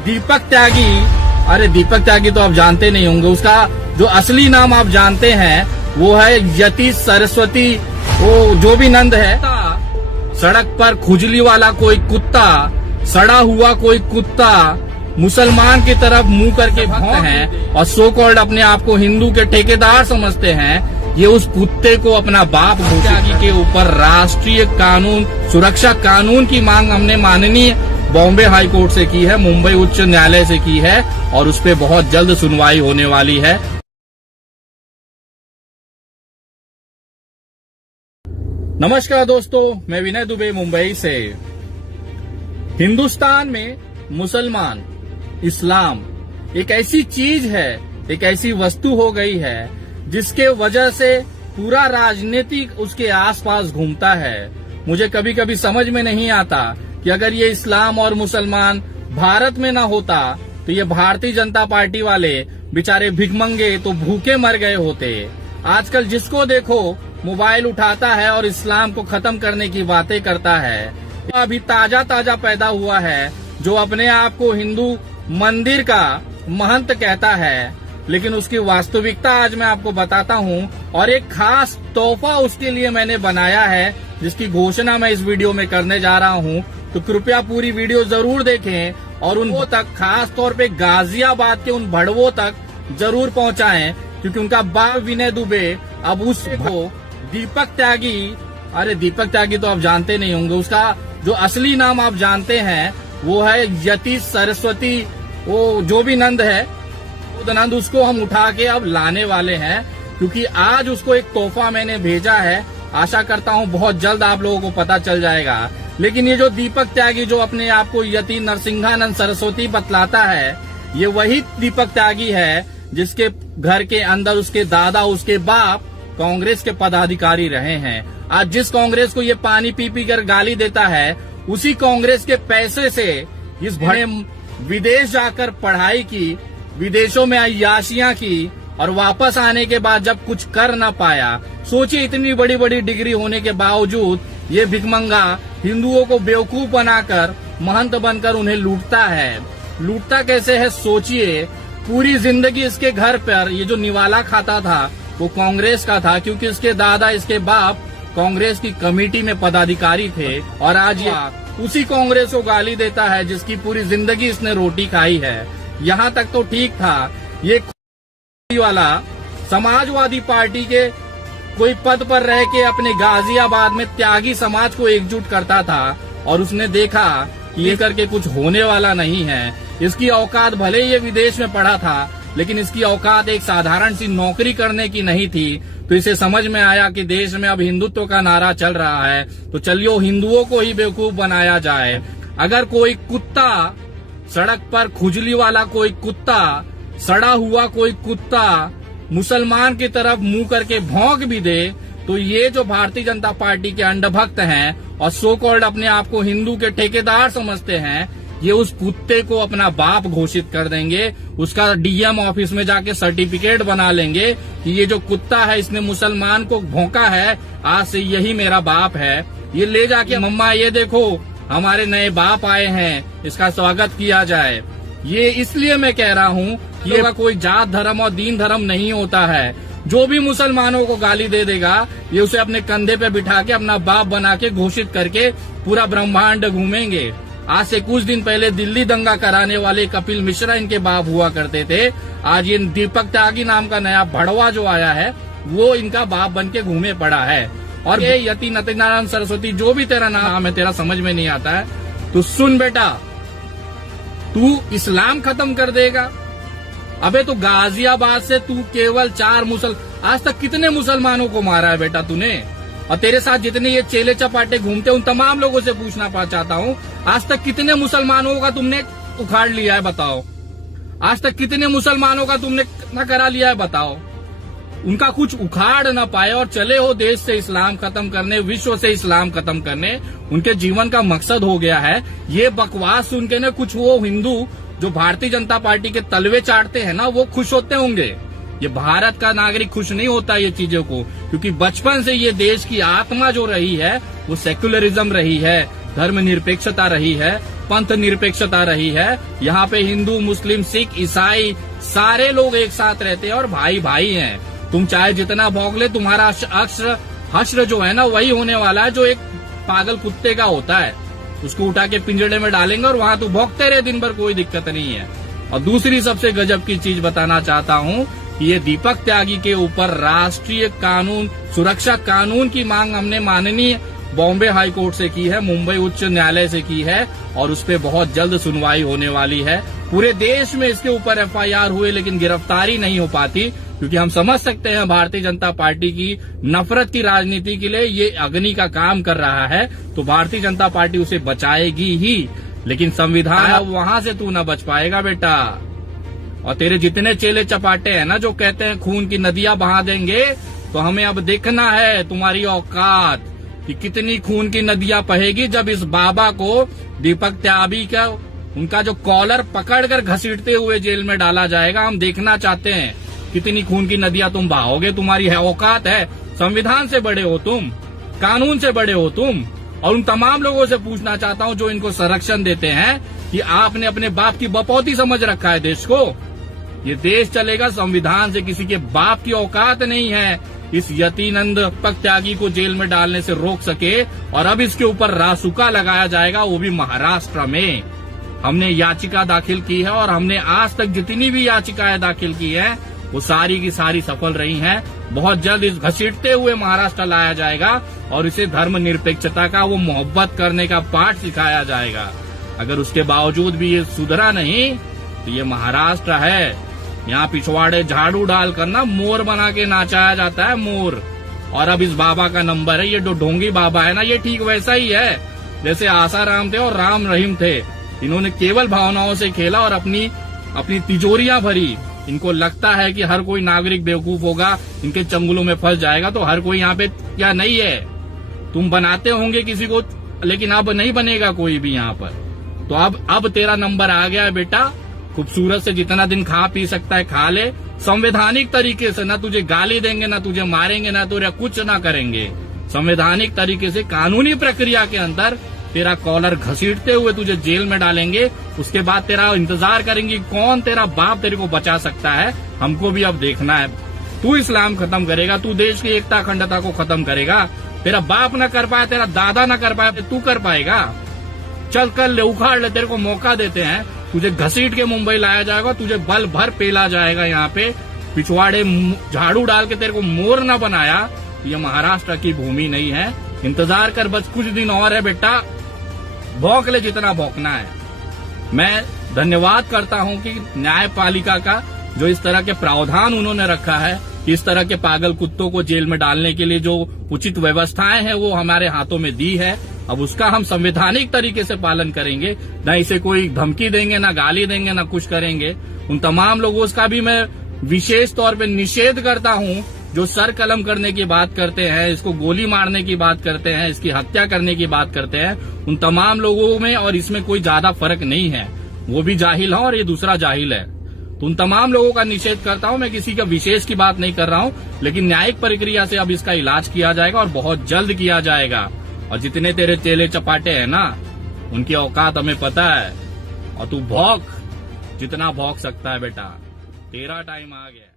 दीपक त्यागी। अरे दीपक त्यागी तो आप जानते नहीं होंगे, उसका जो असली नाम आप जानते हैं वो है यति सरस्वती वो जो भी नंद है। सड़क पर खुजली वाला कोई कुत्ता, सड़ा हुआ कोई कुत्ता मुसलमान की तरफ मुंह करके भौंकते हैं और सो कॉल्ड अपने आप को हिंदू के ठेकेदार समझते हैं। ये उस कुत्ते को अपना बाप त्यागी के ऊपर राष्ट्रीय कानून सुरक्षा कानून की मांग हमने माननीय बॉम्बे हाई कोर्ट से की है, मुंबई उच्च न्यायालय से की है और उस पर बहुत जल्द सुनवाई होने वाली है। नमस्कार दोस्तों, मैं विनय दुबे मुंबई से। हिंदुस्तान में मुसलमान इस्लाम एक ऐसी चीज है, एक ऐसी वस्तु हो गई है जिसके वजह से पूरा राजनीतिक उसके आसपास घूमता है। मुझे कभी कभी समझ में नहीं आता कि अगर ये इस्लाम और मुसलमान भारत में ना होता तो ये भारतीय जनता पार्टी वाले बेचारे भिखमंगे तो भूखे मर गए होते। आजकल जिसको देखो मोबाइल उठाता है और इस्लाम को खत्म करने की बातें करता है। अभी ताजा ताजा पैदा हुआ है जो अपने आप को हिंदू मंदिर का महंत कहता है, लेकिन उसकी वास्तविकता आज मैं आपको बताता हूं और एक खास तोहफा उसके लिए मैंने बनाया है जिसकी घोषणा मैं इस वीडियो में करने जा रहा हूं। तो कृपया पूरी वीडियो जरूर देखें और उन तक खास तौर पे गाजियाबाद के उन भड़वों तक जरूर पहुंचाएं, क्योंकि उनका बाप विनय दुबे अब उसको दीपक त्यागी। अरे दीपक त्यागी तो आप जानते नहीं होंगे, उसका जो असली नाम आप जानते हैं वो है यति सरस्वती वो जो भी नंद है वो नंद। उसको हम उठा के अब लाने वाले हैं क्योंकि आज उसको एक तोहफा मैंने भेजा है। आशा करता हूं बहुत जल्द आप लोगों को पता चल जाएगा। लेकिन ये जो दीपक त्यागी जो अपने आप को यति नरसिंहानंद सरस्वती बतलाता है, ये वही दीपक त्यागी है जिसके घर के अंदर उसके दादा उसके बाप कांग्रेस के पदाधिकारी रहे हैं। आज जिस कांग्रेस को ये पानी पी पी कर गाली देता है, उसी कांग्रेस के पैसे से इस बड़े विदेश जाकर पढ़ाई की, विदेशों में अय्याशियां की और वापस आने के बाद जब कुछ कर न पाया, सोचिए इतनी बड़ी बड़ी डिग्री होने के बावजूद ये भिखमंगा हिंदुओं को बेवकूफ बनाकर महंत बनकर उन्हें लूटता है। लूटता कैसे है सोचिए। पूरी जिंदगी इसके घर पर ये जो निवाला खाता था वो कांग्रेस का था, क्योंकि इसके दादा इसके बाप कांग्रेस की कमेटी में पदाधिकारी थे और आज ये उसी कांग्रेस को गाली देता है जिसकी पूरी जिंदगी इसने रोटी खाई है। यहाँ तक तो ठीक था, ये वाला समाजवादी पार्टी के कोई पद पर रह के अपने गाजियाबाद में त्यागी समाज को एकजुट करता था और उसने देखा कि ये करके कुछ होने वाला नहीं है। इसकी औकात भले ये विदेश में पढ़ा था, लेकिन इसकी औकात एक साधारण सी नौकरी करने की नहीं थी। तो इसे समझ में आया कि देश में अब हिंदुत्व का नारा चल रहा है, तो चलिए हिंदुओं को ही बेवकूफ बनाया जाए। अगर कोई कुत्ता सड़क पर खुजली वाला कोई कुत्ता, सड़ा हुआ कोई कुत्ता मुसलमान की तरफ मुंह करके भौंक भी दे, तो ये जो भारतीय जनता पार्टी के अंधभक्त हैं और सो कॉल्ड अपने आप को हिंदू के ठेकेदार समझते हैं, ये उस कुत्ते को अपना बाप घोषित कर देंगे। उसका डीएम ऑफिस में जाके सर्टिफिकेट बना लेंगे कि ये जो कुत्ता है इसने मुसलमान को भौंका है, आज से यही मेरा बाप है। ये ले जाके मम्मा ये देखो हमारे नए बाप आए हैं, इसका स्वागत किया जाए। ये इसलिए मैं कह रहा हूँ कि ये कोई जात धर्म और दीन धर्म नहीं होता है। जो भी मुसलमानों को गाली दे देगा ये उसे अपने कंधे पे बिठा के अपना बाप बना के घोषित करके पूरा ब्रह्मांड घूमेंगे। आज से कुछ दिन पहले दिल्ली दंगा कराने वाले कपिल मिश्रा इनके बाप हुआ करते थे। आज ये दीपक त्यागी नाम का नया भड़वा जो आया है वो इनका बाप बन के घूमे पड़ा है। और ये यति नरसिंहानंद सरस्वती जो भी तेरा नाम है, तेरा समझ में नहीं आता है तो सुन बेटा, तू इस्लाम खत्म कर देगा। अबे तो गाजियाबाद से तू केवल 4 आज तक कितने मुसलमानों को मारा है बेटा तूने? और तेरे साथ जितने ये चेले चपाटे घूमते उन तमाम लोगों से पूछना चाहता हूँ, आज तक कितने मुसलमानों का तुमने उखाड़ लिया है बताओ? आज तक कितने मुसलमानों का तुमने न करा लिया है बताओ? उनका कुछ उखाड़ न पाए और चले हो देश से इस्लाम खत्म करने, विश्व से इस्लाम खत्म करने, उनके जीवन का मकसद हो गया है। ये बकवास सुन के न कुछ वो हिंदू जो भारतीय जनता पार्टी के तलवे चाटते हैं ना, वो खुश होते होंगे। ये भारत का नागरिक खुश नहीं होता ये चीजों को, क्योंकि बचपन से ये देश की आत्मा जो रही है वो सेक्युलरिज्म रही है, धर्मनिरपेक्षता रही है। पंथ निरपेक्षता रही है। यहाँ पे हिंदू, मुस्लिम, सिख, ईसाई सारे लोग एक साथ रहते हैं और भाई भाई हैं। तुम चाहे जितना भौंक ले, तुम्हारा हश्र जो है ना वही होने वाला है जो एक पागल कुत्ते का होता है। उसको उठा के पिंजड़े में डालेंगे और वहां तू भौंकते रहे दिन भर, कोई दिक्कत नहीं है। और दूसरी सबसे गजब की चीज बताना चाहता हूँ, ये दीपक त्यागी के ऊपर राष्ट्रीय कानून सुरक्षा कानून की मांग हमने माननीय बॉम्बे हाई कोर्ट से की है, मुंबई उच्च न्यायालय से की है और उस पर बहुत जल्द सुनवाई होने वाली है। पूरे देश में इसके ऊपर एफआईआर हुए लेकिन गिरफ्तारी नहीं हो पाती, क्योंकि हम समझ सकते हैं भारतीय जनता पार्टी की नफरत की राजनीति के लिए ये अग्नि का काम कर रहा है, तो भारतीय जनता पार्टी उसे बचाएगी ही। लेकिन संविधान अब वहां से तू न बच पाएगा बेटा। और तेरे जितने चेले चपाटे हैं ना जो कहते हैं खून की नदियां बहा देंगे, तो हमें अब देखना है तुम्हारी औकात कि कितनी खून की नदियां बहेगी जब इस बाबा को दीपक त्यागी का उनका जो कॉलर पकड़कर घसीटते हुए जेल में डाला जाएगा। हम देखना चाहते हैं कितनी खून की नदियां तुम बहाओगे। तुम्हारी औकात है, संविधान से बड़े हो तुम, कानून से बड़े हो तुम। और उन तमाम लोगों से पूछना चाहता हूं जो इनको संरक्षण देते हैं कि आपने अपने बाप की बपौती समझ रखा है देश को। ये देश चलेगा संविधान से, किसी के बाप की औकात नहीं है इस यतीनंद दीपक त्यागी को जेल में डालने से रोक सके। और अब इसके ऊपर रासुका लगाया जाएगा, वो भी महाराष्ट्र में। हमने याचिका दाखिल की है और हमने आज तक जितनी भी याचिकाएं दाखिल की है वो सारी की सारी सफल रही हैं। बहुत जल्द इस घसीटते हुए महाराष्ट्र लाया जाएगा और इसे धर्म निरपेक्षता का, वो मोहब्बत करने का पाठ सिखाया जाएगा। अगर उसके बावजूद भी ये सुधरा नहीं तो ये महाराष्ट्र है, यहाँ पिछवाड़े झाड़ू डाल कर ना मोर बना के नाचाया जाता है, मोर। और अब इस बाबा का नंबर है, ये जो ढोंगी बाबा है ना, ये ठीक वैसा ही है जैसे आसाराम थे और राम रहीम थे। इन्होंने केवल भावनाओं से खेला और अपनी तिजोरियां भरी। इनको लगता है कि हर कोई नागरिक बेवकूफ होगा, इनके चंगुलों में फंस जाएगा, तो हर कोई यहाँ पे क्या नहीं है। तुम बनाते होंगे किसी को, लेकिन अब नहीं बनेगा कोई भी यहाँ पर। तो अब तेरा नंबर आ गया है बेटा। खूबसूरत से जितना दिन खा पी सकता है खा ले, संवैधानिक तरीके से। ना तुझे गाली देंगे, ना तुझे मारेंगे, ना तुझे कुछ ना करेंगे। संवैधानिक तरीके से कानूनी प्रक्रिया के अंदर तेरा कॉलर घसीटते हुए तुझे जेल में डालेंगे। उसके बाद तेरा इंतजार करेंगे कौन तेरा बाप तेरे को बचा सकता है। हमको भी अब देखना है। तू इस्लाम खत्म करेगा, तू देश की एकता अखंडता को खत्म करेगा। तेरा बाप न कर पाया, तेरा दादा न कर पाया, तू कर पाएगा? चल कर ले, उखाड़ ले, तेरे को मौका देते हैं। तुझे घसीट के मुंबई लाया जाएगा, तुझे बल भर पेला जाएगा। यहाँ पे पिछवाड़े झाड़ू डाल के तेरे को मोर न बनाया। ये महाराष्ट्र की भूमि नहीं है। इंतजार कर, बस कुछ दिन और है बेटा। भौंक ले जितना भौंकना है। मैं धन्यवाद करता हूं कि न्यायपालिका का जो इस तरह के प्रावधान उन्होंने रखा है, इस तरह के पागल कुत्तों को जेल में डालने के लिए जो उचित व्यवस्थाएं हैं वो हमारे हाथों में दी है। अब उसका हम संवैधानिक तरीके से पालन करेंगे। न इसे कोई धमकी देंगे, न गाली देंगे, न कुछ करेंगे। उन तमाम लोगों का भी मैं विशेष तौर पे निषेध करता हूं जो सर कलम करने की बात करते हैं, इसको गोली मारने की बात करते हैं, इसकी हत्या करने की बात करते हैं। उन तमाम लोगों में और इसमें कोई ज्यादा फर्क नहीं है। वो भी जाहिल है और ये दूसरा जाहिल है। तो उन तमाम लोगों का निषेध करता हूं। मैं किसी का विशेष की बात नहीं कर रहा हूं, लेकिन न्यायिक प्रक्रिया से अब इसका इलाज किया जाएगा और बहुत जल्द किया जाएगा। और जितने तेरे चेले चपाटे हैं ना, उनकी औकात हमें पता है। और तू भौंक जितना भौंक सकता है बेटा, तेरा टाइम आ गया।